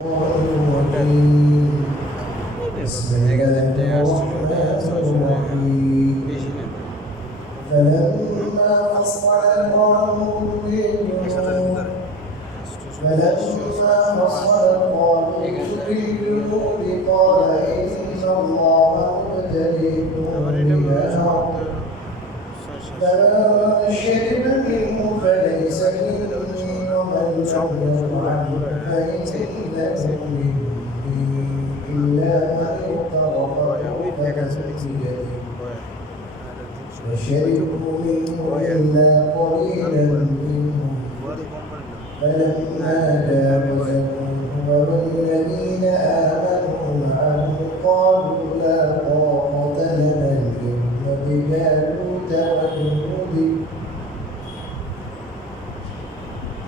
بسم الله الرحمن الرحيم فلما فصل القانون بالجنود قال إن الله مبتليكم بنهر فمن شرب منه فليس مني ومن لم يطعمه فإنه مني إلا من اغترف بيده وشربوا منه إلا قليلا منهم فلما جاوزه هو والذين آمنوا معه قالوا لا طاقة لنا اليوم بجالوت وجنوده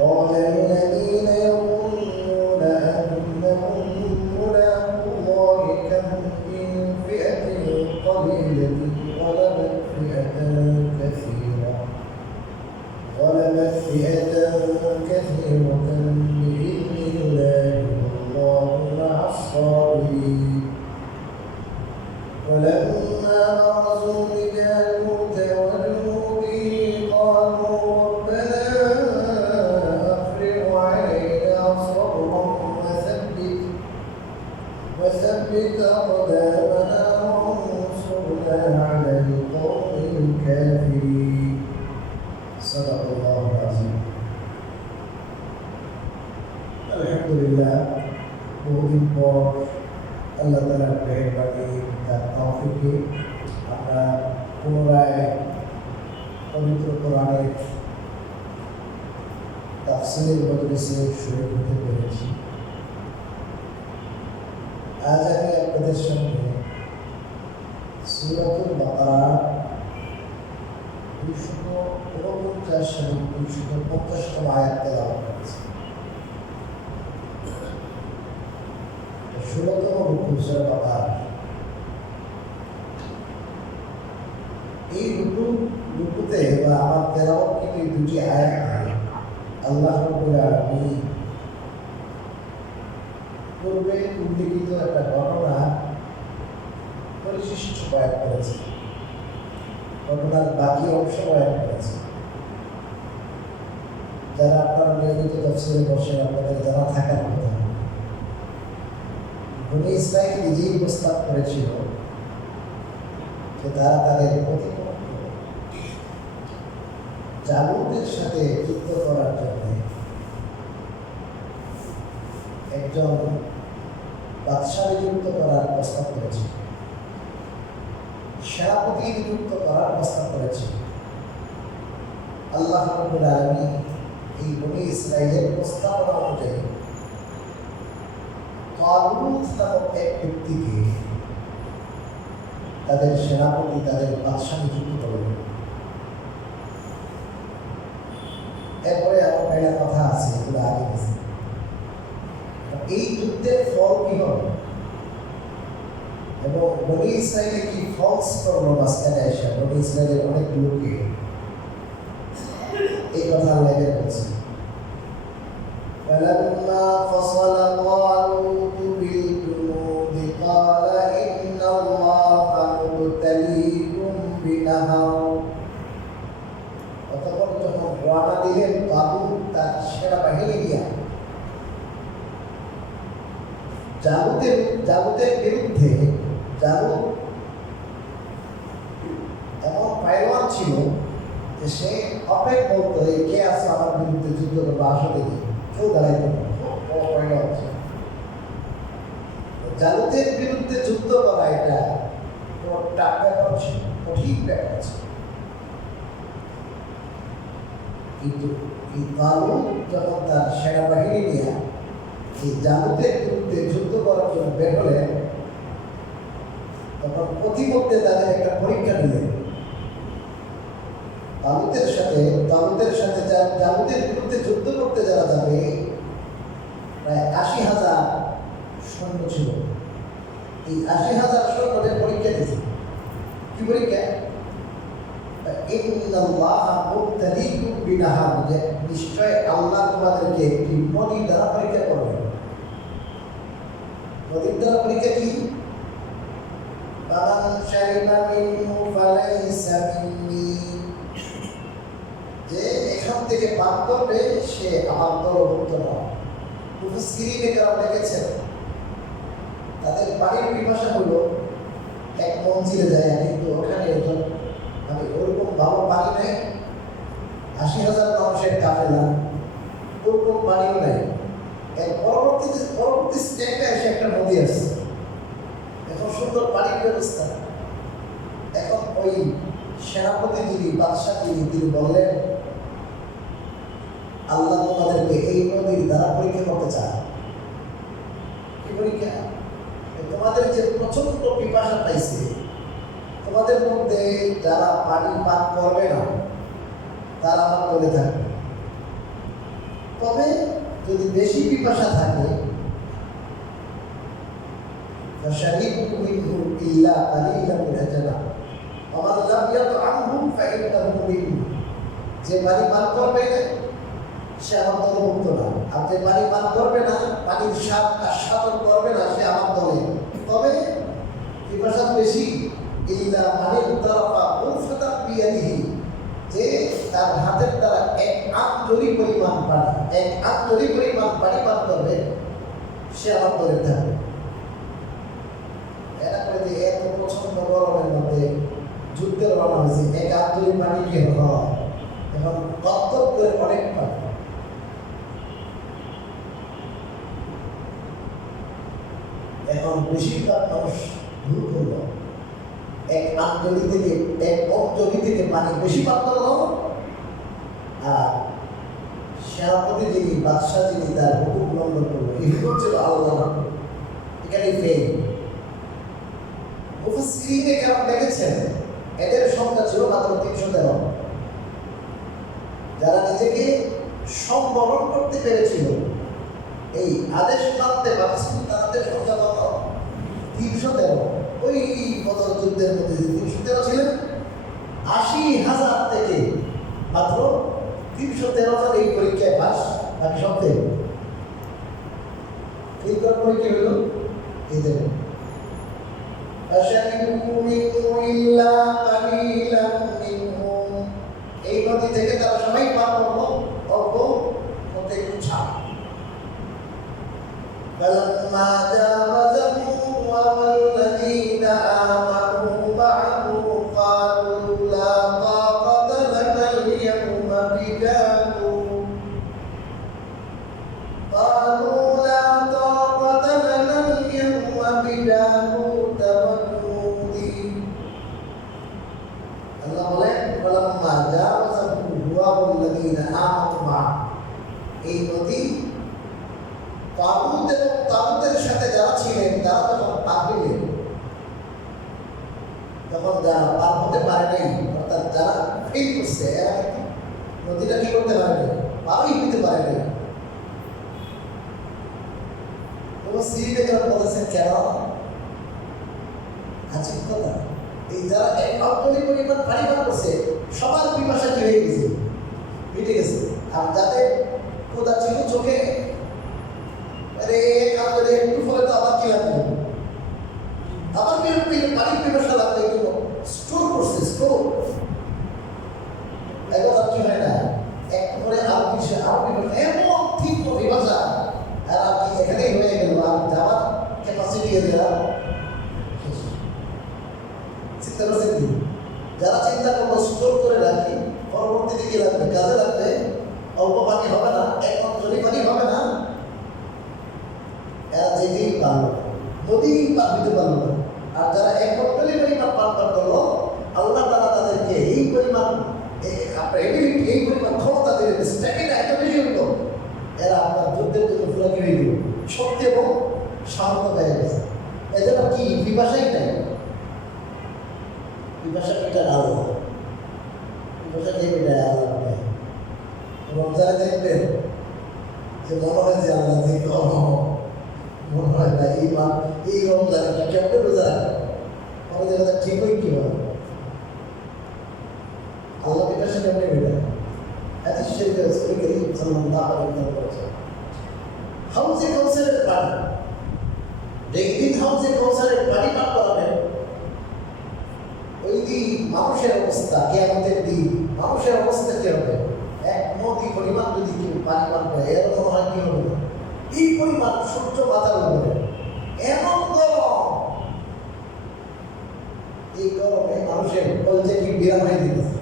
قال الذين يظنون أنهم ملاقو الله كم من فئة قليلة غلبت فئة كثيرة بإذن الله والله مع الصابرين ولما برزوا لجالوت وجنوده قالوا ربنا أفرغ علينا صبرا وثبت أقدامنا وانصرنا على القوم الكافرين صدق الله العظيم الحمد لله বহুদিন পর আল্লাহ তাআলার মেহেরবানি তার তৌফিকে আমরা পুনরায় পবিত্র কোরআনের তাফসীরের মজলিসে শরীক হতে পেরেছি। আজ আমি আপনাদের সঙ্গে সূরাতুল বাকারা 249 এবং 250 আয়াত তেলাওয়াত করেছি। 16তম রুকু সূরা বাকারা। এই রুকুতে বা আমার তেলাওয়াত কিন্তু এই দুটি আয়াত আল্লাহ রাব্বুল আলামিন পূর্বে উল্লেখিত একটা ঘটনা পরিশিষ্ট বয়ান করেছে, ঘটনার বাকি অংশ বয়ান করেছে। যারা আপনারা নিয়মিত তাফসীরে বসে আপনাদের জানা থাকার কথা, বনী ইসরাঈল নিজেই প্রস্তাব করেছিল যে তারা তাদের প্রতিপক্ষ জালুতের সাথে যুদ্ধ করার জন্য একজন বাদশাহ নিযুক্ত করার প্রস্তাব করেছে, সেনাপতি নিযুক্ত করার প্রস্তাব করেছে। আল্লাহ রাব্বুল আলামিন এই বনী ইসরাঈলের প্রস্তাবনা অনুযায়ী তালুত নামক এক ব্যক্তিকে তাদের সেনাপতি তাদের বাদশাহ নিযুক্ত করলেন। এরপরে আমার একটা কথা আছে, এগুলো আগে গেছে। এই যুদ্ধের ফল কি হবে এবং বনী ইসরাঈলে কি ফলস করলো মাঝখানে এসে বনী ইসরাঈলের অনেক লোকে এই কথা আল্লাহ বলছে। فلما فصل طالوت بالجنود قال إن الله مبتليكم بنهر অতঃপর যখন রওনা দিলেন তালুত তার সেনাবাহিনী নিয়ে জালুতের বিরুদ্ধে, জালুত এমন পাইলওয়ান ছিল যে সে অপেক বলতো কে আছে আমার বিরুদ্ধে যুদ্ধ করবো, আসো দেখি, কেউ দাঁড়াইতো না, পাইলওয়ান ছিল। জালুতের বিরুদ্ধে যুদ্ধ করা এটা টাফ ব্যাপার ছিল, কঠিন ব্যাপার ছিল। কিন্তু এই তালুত যখন তার সেনাবাহিনী নিয়ে এই জালুতের বিরুদ্ধে যুদ্ধ করার জন্য বের হলেন, তখন প্রতিমধ্যে তাদের একটা পরীক্ষা দিলেন। জালুতের সাথে জালুতের বিরুদ্ধে যুদ্ধ করতে যারা যাবে প্রায় 80,000 সৈন্য ছিল। এই 80,000 সৈন্যদের পরীক্ষা দিয়েছে। কি পরীক্ষা? ইন্নাল্লাহ মুবতালিকুম বিনাহার, নিশ্চয় আল্লাহ তোমাদেরকে একটি নদী দ্বারা পরীক্ষা করবেন। নদীর দ্বারা পরীক্ষা কি? ফামান শারিবা মিনহু ফালাইসা মিন্নি, যে এখান থেকে পান করবে সে আমার দলভুক্ত নয়। মুফাসসিরিনে কেরাম লিখেছেন তাদের পানির পিপাসা হলো এক মঞ্জিলে যায়, কিন্তু ওখানে মানে ওরকম ভালো পানি নেই, ৮০,০০০ মানুষের কাফেলা, ওরকম পানিও নেই। এর পরবর্তী স্টেপে এসে একটা নদী আসছে, এখন সুন্দর পানির ব্যবস্থা। এখন ওই সেনাপতি যিনি, বাদশাহ যিনি, তিনি বললেন আল্লাহ তোমাদেরকে এই নদীর দ্বারা পরীক্ষা করতে চায়। কি পরীক্ষা? তোমাদের যে প্রচন্ড পিপাসা পাইছে, তোমাদের মধ্যে যারা পানি পান করবে না তারা আমার বলে থাকবে, তবে যদি বেশি পিপাসা থাকে যে পানি পান করবে সে আমার দলভুক্ত না, আর যে পানি পান করবে না, পানির স্বাদ আস্বাদন করবে না, সে আমার দলে। তবে পিপাসা বেশি ইল্লা পানির তারাফা উলফাতা বিয়াদিহি, যে তার হাতের দ্বারা এক আঞ্জলি পরিমাণ পানি পান করবে, সে আমার দলে থাকবে। এরা করে যে এত প্রচন্ড গরমের মধ্যে যুদ্ধের রওনা হয়েছে, এক আঞ্জলি পানি কি হয়? এখন তত্ত্ব করে অনেক পানি। এখন বেশিরভাগ মানুষ ভুল করল, এক অঞ্জলি থেকে পানি বেশি পান করলো, আর সেনাপতি যিনি, বাদশাহ যিনি, তার হুকুম লঙ্ঘন করলো। এগুলো ছিল আল্লাহ, এখানে ফেল। মুফাসসিরিনে কেরাম দেখেছেন এদের সংখ্যা ছিল মাত্র ৩১৩। যারা নিজেকে সম্বরণ করতে পেরেছিল, এই আদেশ মানতে পারছিল, তাদের সংখ্যা কত? ৩১৩। ওই বদর যুদ্ধের মধ্যে ৩১৩ ছিলেন, ৮০,০০০ থেকে মাত্র ৩১৩ জন এই পরীক্ষায় পাস, বাকি সব ফেল। এই পরীক্ষা হলো এদের এই নদী থেকে তারা সবাই পার করলো অল্প মধ্যে একটু ছাড়। فلما جاوزه والذين آمنوا معه قالوا لا طاقة لنا اليوم بجالوت وجنوده। আল্লাহ বলেন فلما جاوزه والذين آمنوا معه, এই নদী তাগুত এবং তাগুতের সাথে যারা ছিলেন তারা যখন পার হইলেন, তখন যারা পার হতে পারে নাই, অর্থাৎ যারা ফেল করছে, এরা নদীটা কি করতে পারে নাই, পারই হইতে পারে নাই। সিরিজে যারা বলেছেন কেন? আছে কথা, এই যারা এক আন্তরি পরিমাণ পানি পান করছে, সবার পিপাসা কি হয়ে গেছে, মিটে গেছে। আর যাদের ক্ষুধা ছিল চোখে, আরে একটু ফলে তো আবার কি লাগবে, আবার পানির পিপাসা লাগবে, এগুলো স্টোর করছে, স্টোর এখন আর কি হয় না, এক করে আরো পিছিয়ে আরো পিপাসা, এমন তীব্র পিপাসা, আর আপনি এখানেই হয়ে গেল, আর যাওয়ার ক্যাপাসিটি এরা চিন্তা করছেন কি? যারা চিন্তা করবো স্টোর করে রাখি, পরবর্তীতে কি লাগবে, কাজে লাগবে, অল্প পানি হবে না, এক অঞ্চলি পানি হবে না, এরা যেতেই পারলো, নদী পার হইতে পারলো না। আর যারা এক অঞ্চলি পরিমাণ পান করলো, আল্লাহ তাআলা তাদেরকে এই পরিমাণ এই পরিমাণ ক্ষমতা দিলেন, স্ট্যামিনা এত বেশি হলো, এরা আপনার যুদ্ধের জন্য ফুলাকি হয়ে গেল, শক্তি এবং সামর্থ্য হয়ে গেছে। এদের কি পিপাসাই নাই, পিপাসা মিটার আল্লাহ, পিপাসা কে মিটায়? আল্লাহ। রমজানে দেখবেন যে মনে হয় যে আল্লাহ দেখতে মনে হয় না, এই রমজানটা কেমন রোজা রাখবে, আমাদের কথা ঠিক হয় কি হয়, আল্লাহ পিপাসা কেমন মিটায়? হাদিস শরীফে রাসূল করিম সাল্লাল্লাহু আলাইহি ওয়াসাল্লাম বলেছেন, হাউজে কাউসারের পানি যেদিন হাউজে কাউসারের পানি পান করাবেন, ওই দিন মানুষের অবস্থা, কিয়ামতের দিন মানুষের অবস্থা কি হবে? এক নদী পরিমাণ যদি কেউ পানি পান করে, এর মনে হয় কি হবে? এই পরিমাণ সূর্য মাথার উপরে, এমন গরম, এই গরমে মানুষের কলজে কি বিরাম হয়ে দিতেছে।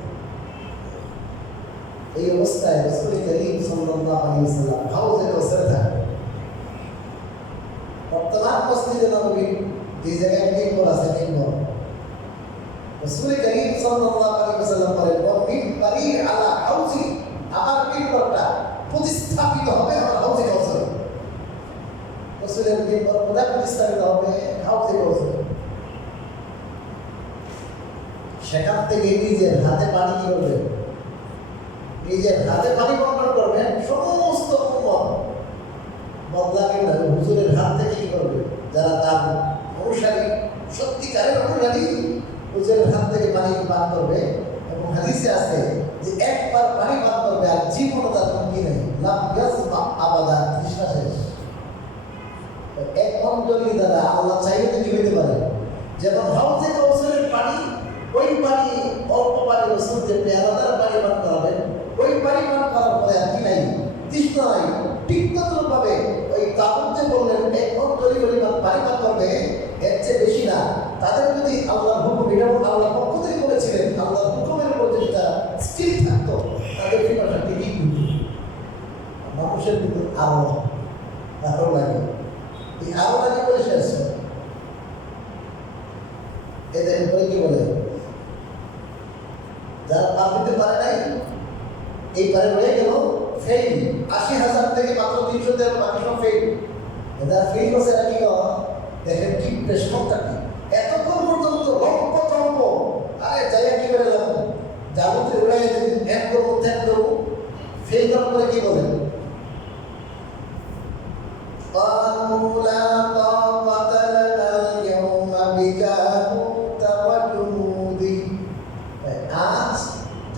এই অবস্থায় রাসূল করিম সাল্লাল্লাহু আলাইহি ওয়াসাল্লাম হাউজে কাউসারে থাকবেন। বর্তমান মসজিদে নববীর যে জায়গায় মিম্বর আছে, মিম্বর, রাসূল করিম সাল্লাল্লাহু আলাইহি ওয়াসাল্লাম বলেন, ওয়া মিম্বরি আলা হাউজি, আমার মিম্বরটা প্রতিস্থাপিত হবে আমার হাউজে কাউসারে। রাসূলের মিম্বর কোথায় প্রতিস্থাপিত হবে? হাউজে কাউসারে। সেখান থেকে নিজের হাতে পানি কি করবেন? নিজের হাতে পানি বন্টন করবেন। সমস্ত উম্মত বদলাবে না, হুজুরের হাত থেকে কি করবে? যারা তার অনুসারী, সত্যিকারের অনুসারী, হুজুরের হাত থেকে পানি পান করবে। এবং হাদিসে আছে যে একবার পানি পান করবে আর জীবন তার কি নেই, লাম ইয়াজমা আবাদা, তৃষ্ণা শেষ। এক অঞ্জলি দ্বারা আল্লাহ চাইলে তো কি হইতে পারে? যেমন হাউজে কাউসারের পানি, ওই পানি অল্প পানি রাসূল যে পেয়ালাদার পানি পান করাবেন, ওই পানি পান করার পরে আর কি নাই? তৃষ্ণা নাই। ঠিক তদ্রুপভাবে ওই কাবুল যে বললেন এক অঞ্জলি পরিমাণ পানি পান করবে, এর চেয়ে বেশি না। তাদের যদি আল্লাহর হুকুম, এটা আল্লাহর পক্ষ থেকে বলেছিলেন, আল্লাহর হুকুমের উপর যদি তারা স্থির থাকতো, তাদের পিপাসা ঠিকই কিন্তু মানুষের কিন্তু আরো লাগে। এই আরো লাগে বলে শেষ। এদের উপরে কি বলে? যারা পা দিতে পারে নাই, এই পারে রয়ে গেল, ফেল। ৮০,০০০ থেকে মাত্র ৩০০ বাকি সব ফেল। যারা ফেল করছে এরা কি দেখেন কি প্রেশনটা কি, এতক্ষণ পর্যন্ত লম্প চম্প, আরে জায়গা কি করে যাবো, যাবতীয় উড়াই এক করবো, ত্যাগ করবো, ফেল করার পরে কি বলেন? قالوا لا طاقة لنا اليوم بجالوت وجنوده। আজ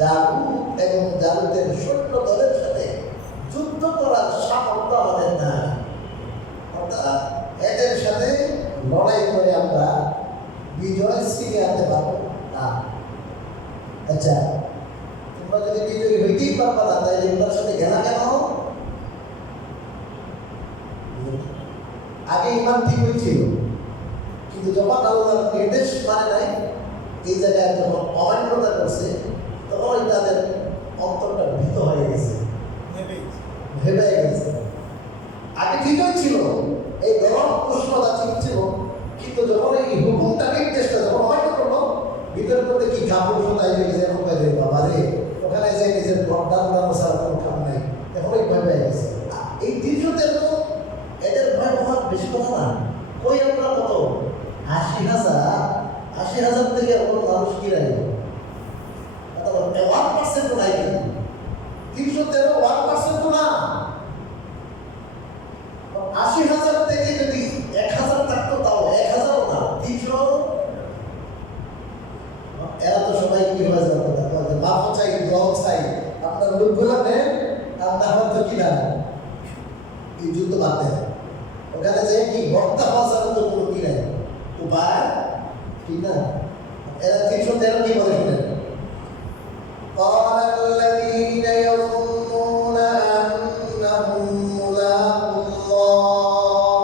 জালুত এবং জালুতের সৈন্য দলের সাথে যুদ্ধ করার সামর্থ্য আমাদের নাই, অর্থাৎ এদের সাথে লড়াই করে আমরা বিজয় ছিনিয়ে আনতে পারবো না। আচ্ছা, তোমরা যদি বিজয়ী হইতেই পারবা না, তাই এগুলোর সাথে ঘেরা কেন? আগে ইমান ঠিক হয়েছিল, কিন্তু যখন আল্লাহর নির্দেশ মানে নাই, এই জায়গায় যখন অমান্যতা করছে, তখন তাদের অন্তরটা ভীত হয়ে গেছে, ভেবে গেছে। আগে ঠিক হয়েছিল, এই গরম উষ্ণতা ঠিক ছিল, কিন্তু যখন এই হুকুমটা, নির্দেশটা যখন অমান্য করলো, ভিতরের মধ্যে কি কাপুরুষতা এসে গেছে। এখন বাইরে বাবা রে, ওখানে যে নিজের গর্দান ছাড়া কোনো কাম নাই, এখন এই ভয় পেয়ে গেছে। এই ৩০০ তো এদের ভয় পাওয়ার বেশি কথা না। ওই আমরা কত ৮০,০০০ থেকে কোনো মানুষ কি রাখবে? 1% নাই, কিন্তু ৩০০ 1% না। ৮০,০০০ থেকে যদি ১,০০০ থাকতো, তাও ১,০০০ না, ৩০০। এরা তো সবাই কি হয়ে যাবে? মাফ চাই, দোয়াও চাই, আপনার লোকগুলো নেন, আপনার হয়তো কিনা এই যুদ্ধ বাদ দেন। ওখানে যে কি বক্তা হওয়া যাবে তো কোনো কি নাই, উপায় ঠিক না। এরা ৩১৩ কি বলে শুনেন? قال الذين يظنون أنهم ملاقو الله,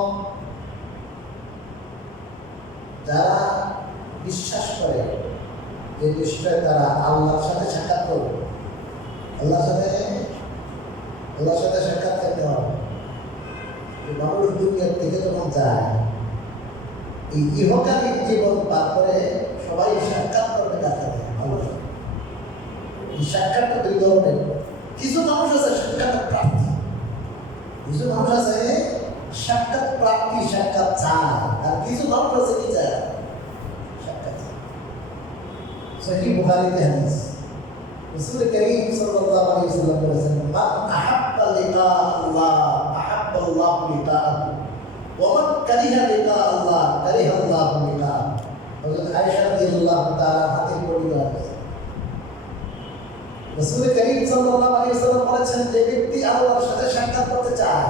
যারা বিশ্বাস করে যে নিশ্চয় তারা আল্লাহর সাথে সাক্ষাৎ করবে। আল্লাহর সাথে সাক্ষাৎ করতে হবে। মানুষ দুনিয়ার থেকে যখন যায়, এই ইহকালীন জীবন পার করে সবাই সাক্ষাৎ করবে তার সাথে, আল্লাহর সাথে। এই সাক্ষাৎটা দুই ধরনের। কিছু মানুষ আছে সাক্ষাৎ প্রার্থী, কিছু মানুষ আছে সাক্ষাৎ প্রার্থী, সাক্ষাৎ চায়, আর কিছু মানুষ আছে কি চায়? সাক্ষাৎ চায়। সহিহ বুখারীতে হাদিস, রাসূল করিম সাল্লাল্লাহু আলাইহি ওয়াসাল্লাম বলেছেন, মান আহাব্বা লিকা আল্লাহ আহাব্বাল্লাহু লিকাহু ওয়া মান কারিহা লিকা আল্লাহ কারিহাল্লাহু লিকাহু। হযরত আয়েশা রাদিয়াল্লাহু তাআলা হাতে বর্ণিত আছে, রাসূল করিম সাল্লাল্লাহু আলাইহি ওয়াসাল্লাম বলেছেন, যে ব্যক্তি আল্লাহর সাথে সাক্ষাৎ করতে চায়,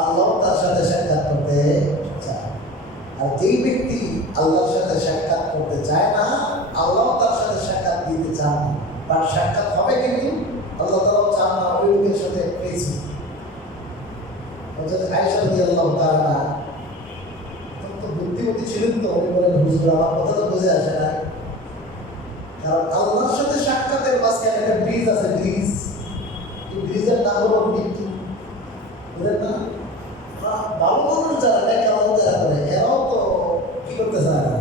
আল্লাহ তার সাথে সাক্ষাৎ করতে চায়। আর যেই ব্যক্তি আল্লাহর সাথে সাক্ষাৎ করতে চায় না, আল্লাহ তার সাথে সাক্ষাৎ দিতে চান না, তার সাক্ষাৎ হবে কিন্তু আল্লাহ তাআলাও চান না ওই লোকের সাথে পেয়েছি। হযরত আয়েশা রাদিয়াল্লাহু তাআলা তো বুদ্ধিমতী ছিলেন, তো উনি বলেন, হুজুর আমার কথা তো বুঝে আসে না, কারণ আল্লাহর সাথে সাক্ষাতের মাঝখানে একটা ব্রিজ আছে, ব্রিজ। এই ব্রিজের নাম হলো মৃত্যু, বুঝলেন না? ভালো মানুষ যারা নেক আমল যারা করে এরাও তো কি করতে চায় না,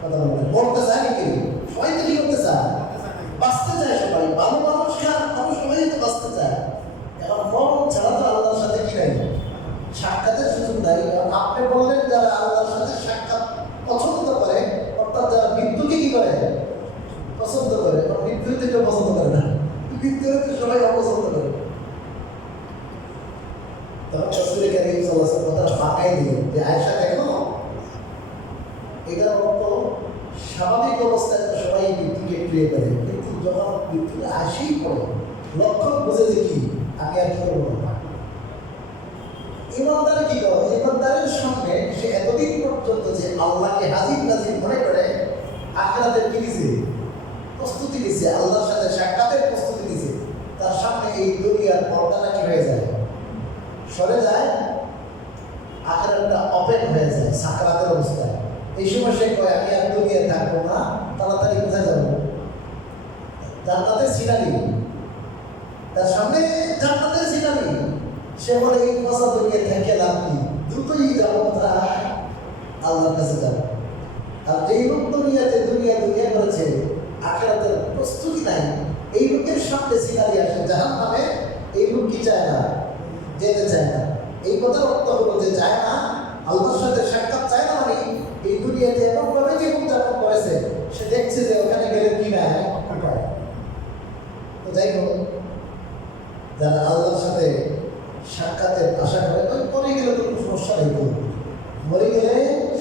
কথা বলতে চায় নাকি? সবাই তো কি করতে চায়? বাঁচতে চায় সবাই। ভালো মানুষ খান মানুষ সবাই তো বাঁচতে চায়। এখন মরণ ছাড়া তো আল্লাহর সাথে কি নাই, সাক্ষাতের সুযোগ নাই। আপনি বললেন যারা আল্লাহর সাথে সাক্ষাৎ পছন্দ করে, অর্থাৎ যারা মৃত্যুকে কি করে পছন্দ করে, মৃত্যু হইতে কেউ পছন্দ করে না, মৃত্যু হইতে সবাই অপছন্দ করে। তখন রাসূল কারীম সাল্লাল্লাহু আলাইহি ওয়াসাল্লাম কথা ফাঁকাই দিলেন যে আয়েশা দেখো, এটার অর্থ স্বাভাবিক অবস্থায় তো সবাই মৃত্যুকে প্রিয় করে, কিন্তু যখন মৃত্যুটা আসেই পড়ে লক্ষণ বুঝে যে কি আমি আর কি করবো না। ইমানদার কি করে? ইমানদারের সঙ্গে সে এতদিন পর্যন্ত যে আল্লাহকে হাজির নাজির মনে করে আখিরাতের কি দিছে, প্রস্তুতি দিছে, আল্লাহর সাথে সাক্ষাতের প্রস্তুতি দিছে, তার সামনে এই দুনিয়ার পর্দাটা কি হয়ে যায়, সরে যায়, আখিরাতটা ওপেন হয়ে যায় সাকরাতের অবস্থায়। এই সময় সে কয় আমি আর দুনিয়ায় থাকবো না, তাড়াতাড়ি কোথায় যাবো? জান্নাতের সিনারি, তার সামনে জান্নাতের সিনারি। সে বলে এই পয়সা দুনিয়া থেকে লাভ কি, দ্রুতই যাবো কোথায়? আল্লাহর কাছে যাবো। আর যেই লোক দুনিয়াতে দুনিয়া করেছে, আখিরাতের প্রস্তুতি নাই, এই লোকের সামনে সিনারি আসে জাহান্নামে, এই লোক কি চায় না, যেতে চায় না। এই কথার অর্থ হলো যে চায় না, আল্লাহর সাথে সাক্ষাৎ চায় না, মানে এই দুনিয়াতে এমনভাবে জীবনযাপন করেছে, সে দেখছে যে ওখানে গেলে কি না পায়। তো যাই হোক, যারা আল্লাহর সাথে সাক্ষাতের আশা করে, ওই মরে গেলে তো কোনো সমস্যা নেই, তো মরে গেলে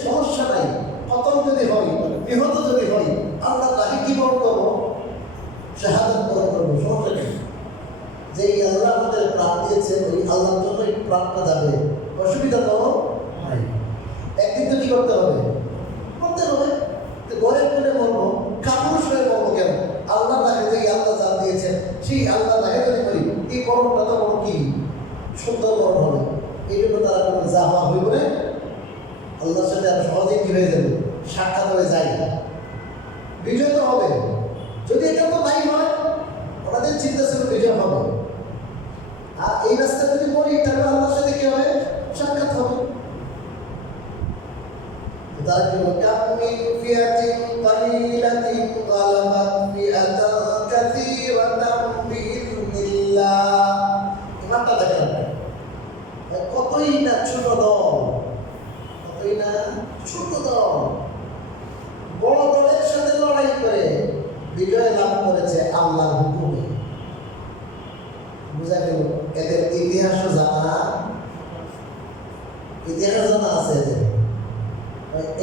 সমস্যা নাই। পতন যদি হয়, নিহত যদি হয়, আল্লাহ তাকে কি বরণ করবো, শাহাদাত বরণ করবো, সমস্যা নেই। যে আল্লাহ আমাদের প্রাণ দিয়েছে, ওই আল্লাহর জন্য এই প্রাণটা যাবে, অসুবিধা তো নাই। একদিন তো কি করতে হবে, করতে হবে। ঘরের কোণে মরবো, কাপুরুষ হয়ে মরবো কেন? আল্লাহ তাকে যে আল্লাহ যা দিয়েছেন, সেই আল্লাহ তাকে যদি করি, এই মরণটা তো বড় কি সুন্দর মরণ হবে। এই জন্য তারা কোনো যা হওয়া হইব না, আল্লাহর সাথে আর সহজেই কি হয়ে যাবে, সাক্ষাৎ হয়ে যায়, বিজয় তো হবে। যদি এটা তো নাই হয়, ওনাদের চিন্তা ছিল বিজয় হবে। আর এই রাস্তা যদি মরি, তাহলে আল্লাহর সাথে কি হবে, সাক্ষাৎ হবে। তারা কি বলে, কাম মিন ফিয়াতিন কালিলাতিন গালাবাত ফিআতান কাসীরাতান বিইذনিল্লাহ। ইমানটা দেখেন, কতই না ছোট দল, কতই না ছোট দল বড় দলের সাথে লড়াই করে বিজয় লাভ করেছে আল্লাহর হুকুমে। বুঝা গেল? এদের ইতিহাসও জানা, ইতিহাস জানা আছে এদের।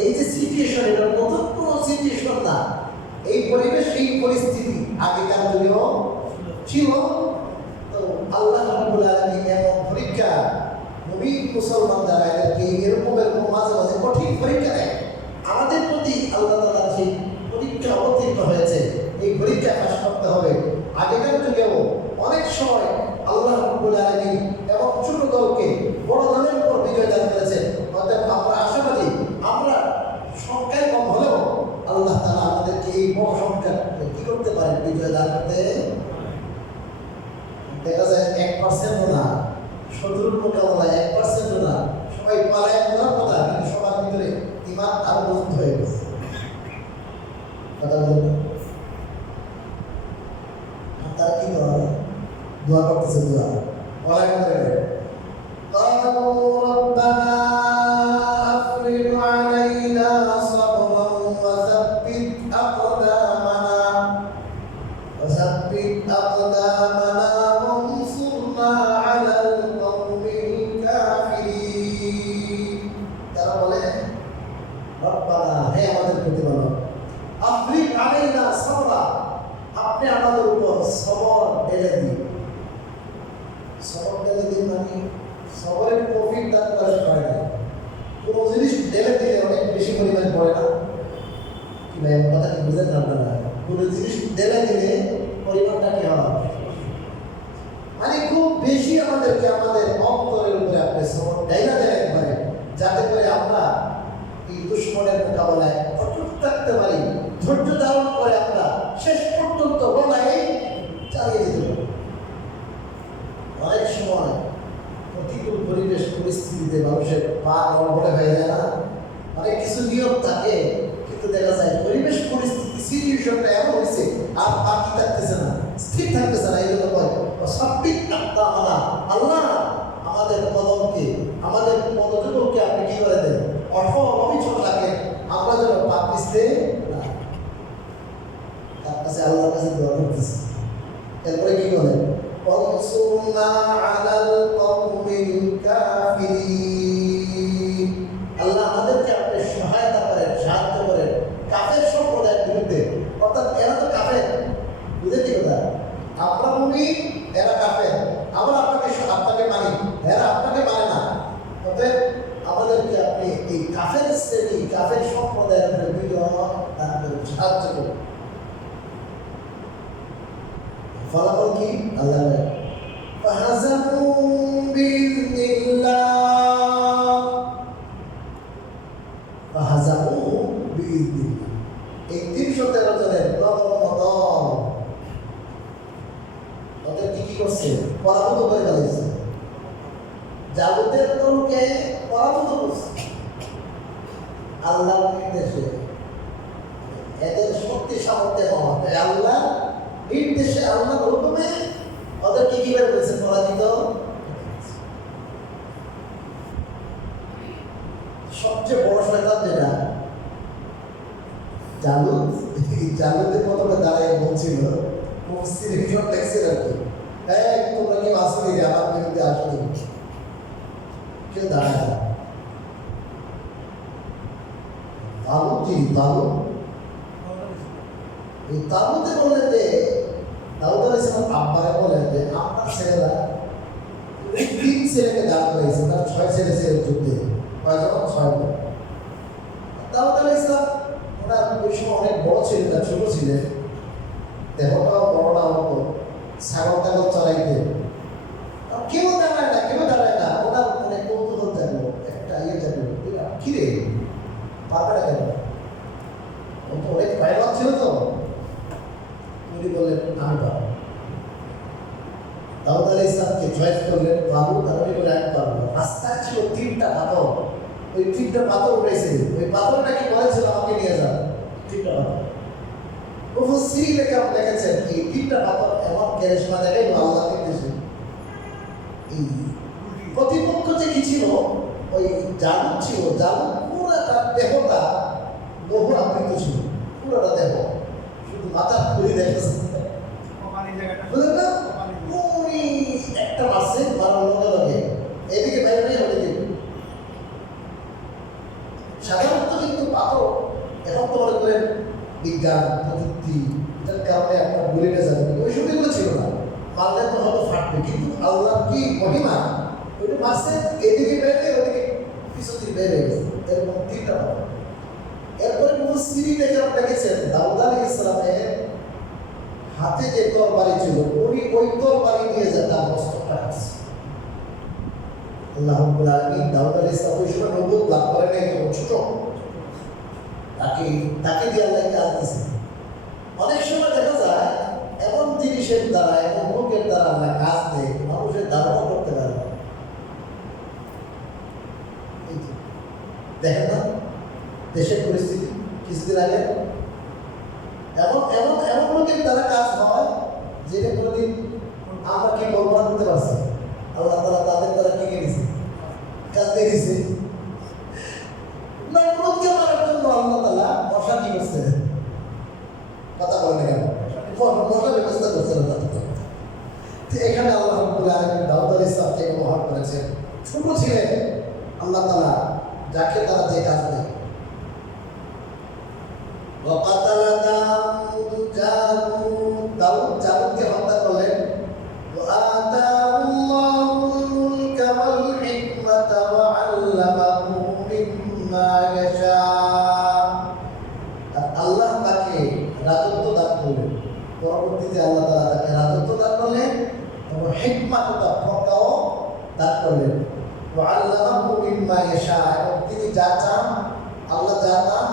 এই যে সিচুয়েশন, এটা নতুন কোনো সিচুয়েশন না। এই পরিবেশ, এই পরিস্থিতি আগেকার যুগেও ছিল। তো আল্লাহ রাব্বুল আলামিন এমন পরীক্ষা মুমিন মুসলমান যারা এদেরকে এরকম মাঝে মাঝে কঠিন পরীক্ষা দেয়, আমাদের প্রতি আল্লাহ তাআলা সেই পরীক্ষা অবতীর্ণ হয়েছে। এই পরীক্ষা পাস করতে হবে। আগেকার যুগেও অনেক সময় আল্লাহ রাব্বুল আলামিন এবং ছোট দলকে বড় দলের উপর বিজয় দান করেছে। অতএব আমরা আশাবাদী, আমরা সংখ্যায় কম হলেও আল্লাহ তাআলা আমাদেরকে এই বড় সংখ্যা কি করতে পারেন, বিজয় দান করতে। দেখা যায় 1% না, 17 মোকাবেলা 1% না, সবাই পালায় বলার কথা, কিন্তু সবার ভিতরে ইমান আরো মজবুত হয়ে গেছে। কথা বলবেন, তারা কি করে, দোয়া করতেছে, দোয়া বলা করে, قالوا ربنا أفرغ علينا صبرا وثبت أقدامنا وانصرنا على القوم الكافرين। তারা বলে, রব্বানা, হে আমাদের প্রতিপালক, আফরিগ আলাইনা সাবরা, আপনি আমাদের উপর সবর ঢেলে দিন। কথা কি বুঝেন আপনারা? কোনো জিনিস দেবে দিলে পরিমাণটা কি হবে? মানে খুব বেশি আমাদেরকে আমাদের অন্তরের উপরে আপনি শ্রবণ ডাইনা দেন একবারে, যাতে করে আমরা এই দুশ্মনের মোকাবেলায় অটুট থাকতে পারি, ধৈর্য ধারণ করে আমরা শেষ পর্যন্ত লড়াই চালিয়ে যেতে পারি। অনেক সময় প্রতিকূল পরিবেশ পরিস্থিতিতে মানুষের পা গড়বড়ে হয়ে যায় না? অনেক কিছু নিয়ম থাকে, কিন্তু দেখা যায় পরিবেশ পরিস্থিতি সিচুয়েশনটা এমন হয়েছে আর বাকি থাকতেছে না, স্থির থাকতেছে না। এই জন্য কয় সাব্বিত আত্মানা, আল্লাহ আমাদের কদমকে, আমাদের পদযুগকে আপনি কি করে দেন? কঠোর অবিচল রাখেন, আমরা যেন পা পিছতে না। তার কাছে আল্লাহর কাছে দোয়া করতেছি। এরপরে কি বলেন? وانصرنا على القوم الكافرين। আল্লাহ আমাদেরকে আপনি সহায়তা করেন, সাহায্য করেন কাফের সম্প্রদায়ের বিরুদ্ধে। অর্থাৎ এরা তো কাফের, বুঝে কি কথা? আমরা মুমিন, এরা কাফের। আমরা আপনাকে মানি, এরা আপনাকে মানে না। অতএব আমাদেরকে আপনি এই কাফের শ্রেণী, কাফের সম্প্রদায়ের বিরুদ্ধে সাহায্য করুন। ফলাফল কি? আল্লাহ ফাহাজামু বিইذনিল্লাহ, ফাহাজামু বিইذনিল্লাহ। এই 313 জনের দল ওদের কি করছে? পরাভূত করে ফেলেছে। জালুতের দলকে পরাভূত করছে আল্লাহর নির্দেশে। এদের শক্তি সামর্থ্য নয়, আল্লাহ নির্দেশে, আল্লাহর হুকুমে ওদেরকে কি বের করেছে? পরাজিত। সবচেয়ে বড় শয়তান যেটা জালুত, এই জালুতের প্রথমে দাঁড়ায় বলছিল, মুফসিরিন লেখছিল আর কি, তোমরা কি আসলে আমার বিরুদ্ধে আসলে কেউ দাঁড়ায় না। তালুত কি? তালুত এই তালুতে বললেন যে দাউদ আলাইহিস সালাম আব্বারে বলেন যে আপনার ছেলেরা 3 ছেলেকে দান করেছে, তার 6 ছেলে ছিল যুদ্ধে। কয়জন? 6 জন। দাউদ আলাইহিস সালাম ওনার ওই সময় অনেক বড় ছিলেন না, ছোট ছিলেন, দেহটাও বড় না হতো, ছাগল টাগল চড়াইতে কেউ দাঁড়ায় না, কেউ দাঁড়ায় না। ওনার মনে কৌতূহল থাকলো, একটা ইয়ে থাকলো, কি রে পারবে না কেন? ও তো অনেক পাইলট ছিল তো। উনি বললেন আমি পারবো। দাউদ আলাইহিস সালামকে চয়েস করলেন, বাবু তাহলে বলে আমি পারবো। রাস্তায় ছিল 3টা পাথর, ওই 3টা পাথর উঠেছে, ওই পাথরটা কি বলেছিল আমাকে নিয়ে যান। 3টা পাথর মুফাসসিরিন লিখেছেন এই 3টা পাথর এমন ক্যারিশমা দেখাইল আল্লাহর নির্দেশে। এই প্রতিপক্ষ যে কি ছিল, ওই জালুত ছিল, জালুত পুরোটা দেহটা বহু আবৃত ছিল, পুরোটা দেহ, শুধু মাথা খুলি দেখতেছে, বুঝলেন না? ওই একটা মাসে মারার লগে লগে এদিকে বাইরে ওদিকে। সাধারণত কিন্তু পাথর এখন তো মনে করেন বিজ্ঞান প্রযুক্তি, এটার কারণে আপনার গলিতে যাবে, ওই সময়গুলো ছিল না, মারলে তো হয়তো ফাটবে। কিন্তু আল্লাহর কি মহিমা, ওইটা মাসে এদিকে বেড়ে ওদিকে পিছন দিকে বেড়ে গেছে, এরকম 3টা পাথর। এরপরে মুফাসসিরিন দেখেছেন দাউদ আলাইহিস সালামের হাতে যে তরবারি ছিল, উনি ওই তরবারি দিয়ে তার মস্তকটা কাটছে। আল্লাহ রাব্বুল আলামিন দাউদ আলাইহিস সালাম ওই সময় নবুয়ত লাভ করেন নাই, ছোট, তাকে দিয়ে আল্লাহ কাজ দিয়েছে। অনেক সময় দেখা যায় এমন জিনিসের দ্বারা, এমন লোকের দ্বারা আল্লাহ কাজ দেয়, মানুষের ধারণা করতে পারে। দেখেন না দেশের পরিস্থিতি কিছুদিন আগে, এমন এমন এমন লোকের দ্বারা কাজ হয় যেটা কোনোদিন আমরা কি কল্পনা করতে পারছি। আল্লাহ তাআলা তাদের দ্বারা কি দিয়েছে? কাজ দিয়ে দিয়েছে। নমরুদকে মারার জন্য আল্লাহ তাআলা মশা কি করছে? কথা বলেন না কেন? মশা ব্যবস্থা করছে না। তো এখানে আল্লাহ রাব্বুল আলামিন দাউদ আলাইহিস সালামকে ব্যবহার করেছেন। ছোট ছিলেন, আল্লাহ তাআলা যাকে তারা যে কাজ দেয়। وقتل داود দাউদ জালুতকে হত্যা করলেন। وآتاه الله الملك والحكمة وعلمه مما يشاء। আল্লাহ وعلمه مما يشاء এবং তিনি যা চান আল্লাহ যা চান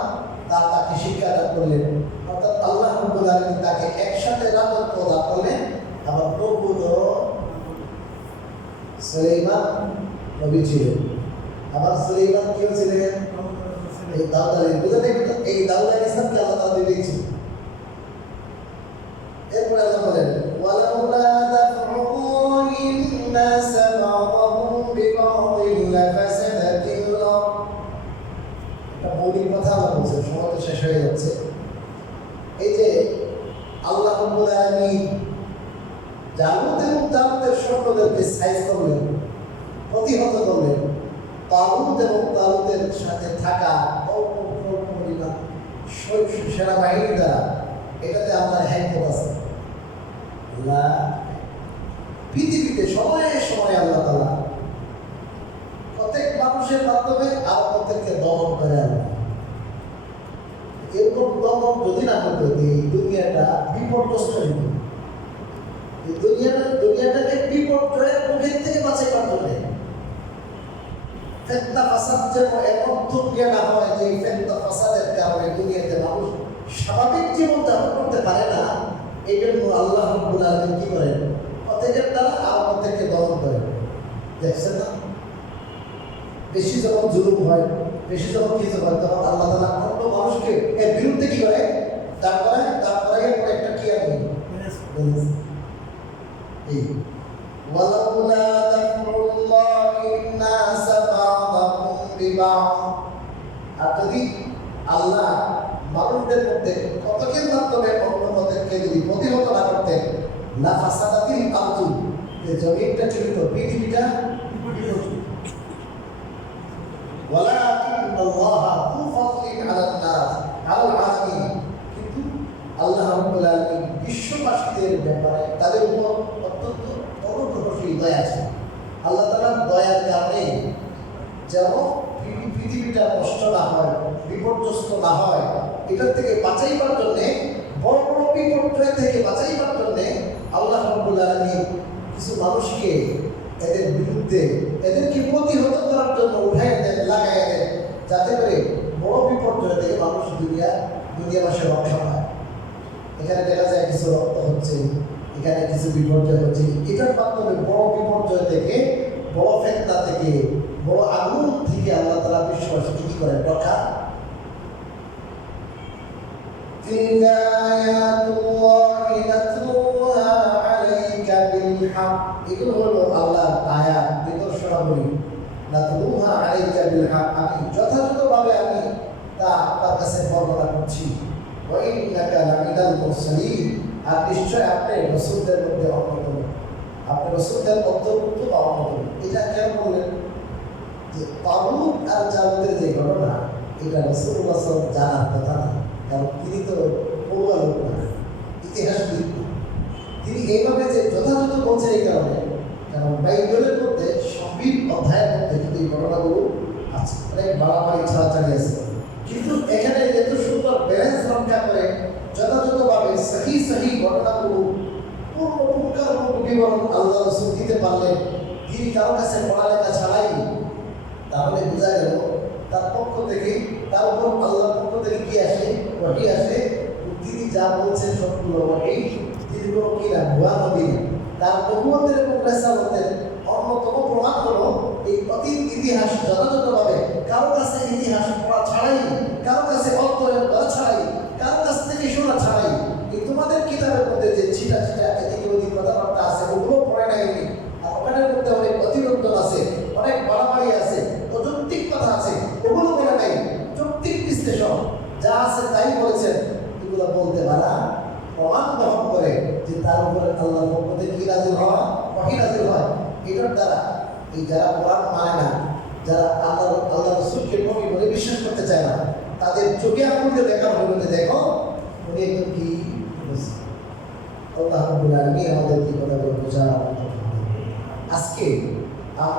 তা তাকে শিক্ষা দান করলেন। অর্থাৎ আল্লাহ রাব্বুল আলামিন তাকে একসাথে রাজত্ব দান করলেন। আবার প্রভুত সুলাইমান নবী ছিলেন। আবার সুলাইমান কি ছিলেন? এই দাউদ আলাইহিস বুঝলেন, এই দাউদ আলাইহিস সালামকে আল্লাহ তাআলা দিয়েছেন। এরপরে আল্লাহ বলেন ওয়ালাউলা দাফউল্লিন নাস বা'দাহুম বিবা'দিন লাফাসাদাতিল আরদ। এটা মৌলিক কথা আল্লাহ বলছেন, সময় তো শেষ হয়ে যাচ্ছে। এই যে আল্লাহ রাব্বুল আলামিন জালুত এবং তালুতের সৈন্যদেরকে সাইজ করলেন, প্রতিহত করলেন। তালুত এবং তালুতের সাথে থাকা অল্প পরিমাণ সেনাবাহিনী দ্বারা এটাতে আপনার হ্যাকত আছে। আল্লাহ পৃথিবীতে সময়ে সময়ে আল্লাহ তাআলা প্রত্যেক মানুষের মাধ্যমে আর প্রত্যেককে দমন করে আল্লাহ। এরকম দমন যদি না করতে এই দুনিয়াটা বিপর্যস্ত হয়ে যাবে। এই দুনিয়াটাকে বিপর্যয়ের মুখের থেকে বাঁচাই পারবে। ফিতনা ফাসাদ যেন এমন দুনিয়া না হয় যে ফিতনা ফাসাদের কারণে দুনিয়াতে মানুষ স্বাভাবিক জীবন যাপন করতে পারে না। এই জন্য আল্লাহ রাব্বুল আলামিন কি করেন? প্রত্যেকের দ্বারা আর প্রত্যেককে দমন করেন। দেখছেন না, বেশি যখন জুলুম হয়, বেশি যখন কিছু হয়, তখন আল্লাহ তাআলা অন্য মানুষকে এর বিরুদ্ধে কি করে? তারপরে পরে একটা কি আনে এই ওয়ালাউলা দাফউল্লাহিন নাস বা'দাহুম বিবা'দ। আর যদি আল্লাহ মানুষদের মধ্যে কতকের মাধ্যমে অন্য কতকে যদি প্রতিহত না করতেন, লাফাসাদাতিল আরদু, যে জমিনটা চলিত, পৃথিবীটা ওয়ালাকিন্নাল্লাহা যু ফাদলিন আলান নাস আলাল আলামিন। কিন্তু আল্লাহ রাব্বুল আলামিন বিশ্ববাসীদের ব্যাপারে তাদের উপর অত্যন্ত অনুগ্রহশীল, দয়া আছে। আল্লাহ তাআলার দয়ার কারণে যেন পৃথিবীটা নষ্ট না হয়, বিপর্যস্ত না হয়, এটার থেকে বাঁচাইবার জন্যে, বড় বড় বিপর্যয় থেকে বাঁচাইবার জন্যে আল্লাহ রাব্বুল আলামিন কিছু মানুষকে এদের বিরুদ্ধে, এদেরকে প্রতিহত করার জন্য উঠাই দেন, লাগাই দেন, যাতে করে বড় বিপর্যয় থেকে মানুষ দুনিয়াবাসী রক্ষা পায়। এখানে দেখা যায় কিছু রক্ত হচ্ছে, এখানে কিছু বিপর্যয় হচ্ছে। এটার মাধ্যমে বড় বিপর্যয় থেকে, বড় ফিতনা থেকে, বড় আগুন থেকে আল্লাহ তাআলা বিশ্ববাসীকে কি করেন? রক্ষা। তিলকা আয়াতুল্লাহি নাতলুহা আলাইকা বিল হক। এগুলো হলো আল্লাহর আয়াত, নিদর্শনাবলী। নাতলুহা আলাইকা বিল হক, আমি যথাযথভাবে আমি তা আপনার কাছে বর্ণনা করছি। ওয়া ইন্নাকা লামিনাল মুরসালিন, আর নিশ্চয় আপনি রাসূলদের মধ্যে অন্যতম, আপনি রাসূলদের অন্তর্ভুক্ত বা অন্যতম। এটা কেন বললেন? যে তালুত আর জালুতের যে ঘটনা, এটা রাসূলুল্লাহ সাল্লাল্লাহু আলাইহি ওয়াসাল্লাম জানার কথা না, কারণ তিনি তো পড়ুয়া লোক না, ইতিহাসবিদ না। তিনি এইভাবে যে যথাযথ বলছেন এই কারণে, কারণ বাইবেলের মধ্যে সবির অধ্যায়ের মধ্যে কিন্তু এই ঘটনাগুলো আছে, অনেক বাড়াবাড়ি ছাড়াছাড়ি আছে। কিন্তু এখানে এত সুন্দর ব্যালেন্স রক্ষা করে যথাযথভাবে সহি ঘটনাগুলো পুঙ্খানুপুঙ্খ বিবরণ আল্লাহ রাসূল দিতে পারলেন, তিনি কারো কাছে পড়ালেখা ছাড়াই, তাহলে বোঝা গেল তার পক্ষ থেকে, তার উপর আল্লাহর পক্ষ থেকে কি আসে? ওয়াহী আসে। তিনি যা বলছেন সবগুলো ওয়াহী, তিনি কোনো কি না, ভুয়া নবী না। তার নবুয়তের এবং রিসালাতের অন্যতম প্রমাণ হলো এই অতীত ইতিহাস যথাযথভাবে কারো কাছে ইতিহাস পড়া ছাড়াই, কারো কাছে অধ্যয়ন করা ছাড়াই, কারো কাছ থেকে শোনা ছাড়াই, এই তোমাদের কিতাবের মধ্যে যে ছিটা এদিকে ওদিক কথাবার্তা আছে, ওগুলো পড়ে নেয়নি। আর ওখানের মধ্যে অনেক অতিরঞ্জন আছে, অনেক বাড়াবাড়ি আছে, অযৌক্তিক কথা আছে, ওগুলো বলে নাই। যৌক্তিক বিশ্লেষণ যা আছে তাই বলেছেন। এগুলো বলতে পারা প্রমাণ গ্রহণ করে যে তার উপরে আল্লাহর পক্ষ থেকে কি নাযিল হয়, ওহী নাযিল হয়। এটার দ্বারা এই যারা কোরআন মানে না, যারা আল্লাহ রাসূলকে নবী বলে বিশ্বাস করতে চায় না, তাদের চোখে আঙুলে দেখা হলো যে দেখো উনি একদম কি আল্লাহ রাব্বুল আলামিন আমাদের কি কথা বোঝা। আজকে